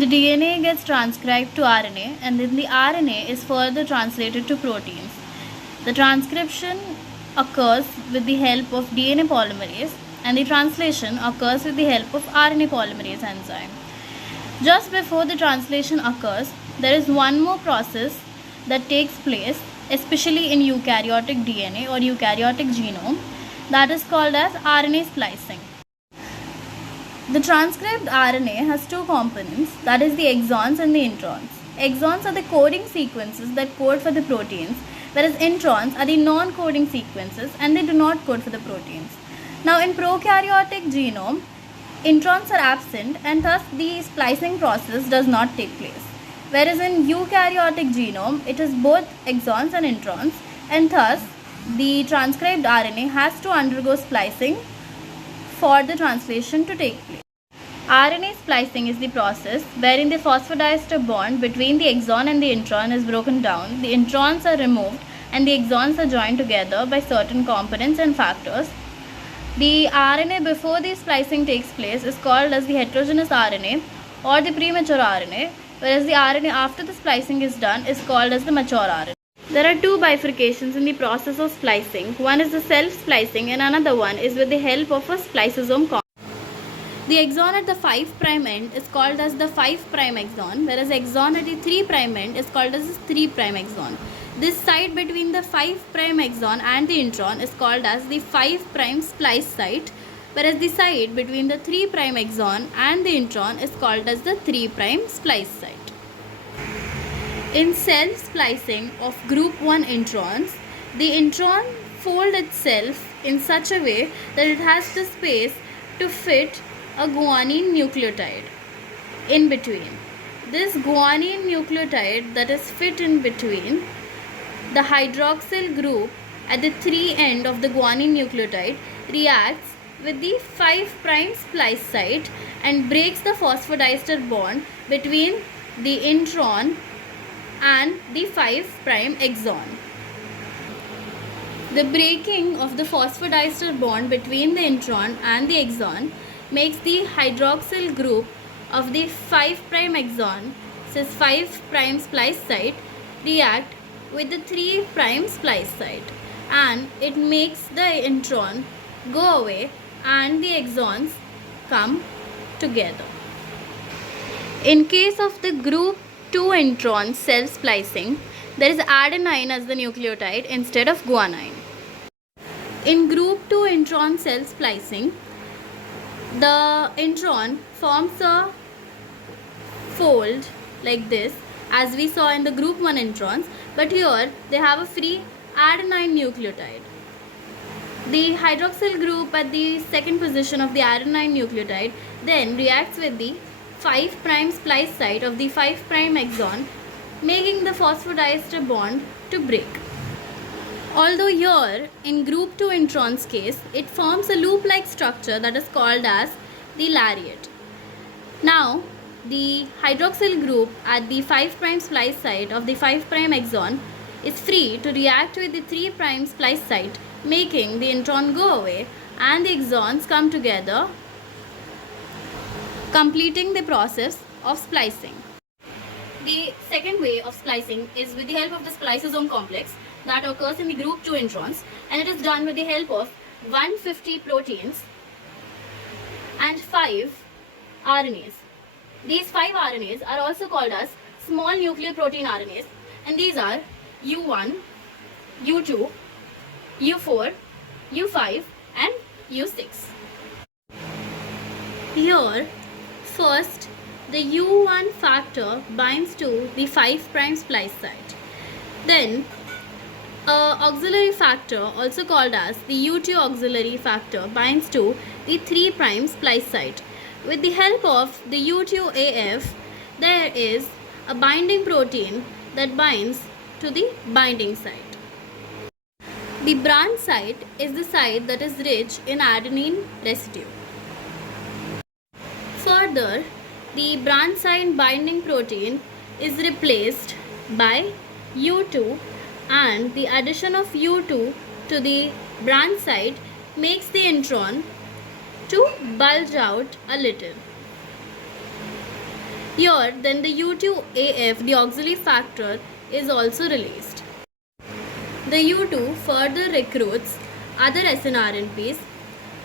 The DNA gets transcribed to RNA, and then the RNA is further translated to proteins. The transcription occurs with the help of DNA polymerase, and the translation occurs with the help of RNA polymerase enzyme. Just before the translation occurs, there is one more process that takes place, especially in eukaryotic DNA or eukaryotic genome, that is called as RNA splicing. The transcribed RNA has two components, that is the exons and the introns. Exons are the coding sequences that code for the proteins, whereas introns are the non-coding sequences and they do not code for the proteins. Now in prokaryotic genome, introns are absent and thus the splicing process does not take place. Whereas in eukaryotic genome, it is both exons and introns, and thus the transcribed RNA has to undergo splicing for the translation to take place. RNA splicing is the process wherein the phosphodiester bond between the exon and the intron is broken down, the introns are removed, and the exons are joined together by certain components and factors. The RNA before the splicing takes place is called as the heterogeneous RNA or the premature RNA, whereas the RNA after the splicing is done is called as the mature RNA. There are two bifurcations in the process of splicing. One is the self-splicing and another one is with the help of a spliceosome complex. The exon at the 5' end is called as the 5' exon, whereas exon at the 3' end is called as the 3' exon. This site between the 5' exon and the intron is called as the 5' splice site, whereas the site between the 3' exon and the intron is called as the 3' splice site. In self-splicing of group 1 introns, the intron folds itself in such a way that it has the space to fit a guanine nucleotide in between. This guanine nucleotide that is fit in between the hydroxyl group at the 3 end of the guanine nucleotide reacts with the 5' splice site and breaks the phosphodiester bond between the intron and the 5' exon. The breaking of the phosphodiester bond between the intron and the exon makes the hydroxyl group of the 5' exon, says 5' splice site, react with the 3' splice site, and it makes the intron go away and the exons come together. In case of the group 2 intron self-splicing, there is adenine as the nucleotide instead of guanine. In group 2 intron self-splicing, the intron forms a fold like this as we saw in the group 1 introns, but here they have a free adenine nucleotide. The hydroxyl group at the second position of the adenine nucleotide then reacts with the 5' splice site of the 5' exon, making the phosphodiester bond to break. Although here in group 2 introns case, it forms a loop-like structure that is called as the lariat. Now the hydroxyl group at the 5' splice site of the 5' exon is free to react with the 3' splice site, making the intron go away and the exons come together, completing the process of splicing. The second way of splicing is with the help of the spliceosome complex that occurs in the group 2 introns, and it is done with the help of 150 proteins and 5 RNAs. These 5 RNAs are also called as small nuclear protein RNAs, and these are U1, U2, U4, U5 and U6. Here, first the U1 factor binds to the 5' splice site. Then auxiliary factor, also called as the U2 auxiliary factor, binds to the 3' splice site. With the help of the U2AF, there is a binding protein that binds to the binding site. The branch site is the site that is rich in adenine residue. Further, the branch site binding protein is replaced by U2, and the addition of U2 to the branch site makes the intron to bulge out a little. Here, then the U2AF, the auxiliary factor, is also released. The U2 further recruits other SNRNPs.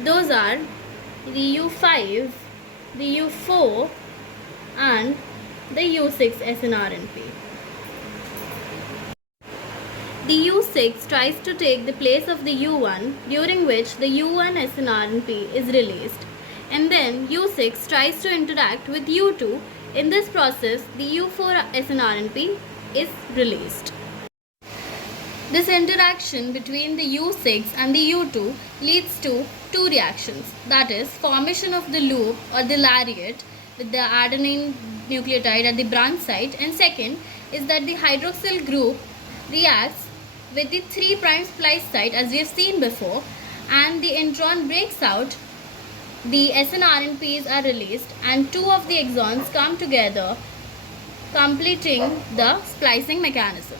Those are the U5, the U4 and the U6 SNRNP. The U6 tries to take the place of the U1, during which the U1 SNRNP is released, and then U6 tries to interact with U2. In this process, the U4 SNRNP is released. This interaction between the U6 and the U2 leads to two reactions, that is, formation of the loop or the lariat with the adenine nucleotide at the branch site, and second is that the hydroxyl group reacts with the 3' splice site as we have seen before, and the intron breaks out, the SNRNPs are released, and two of the exons come together, completing the splicing mechanism.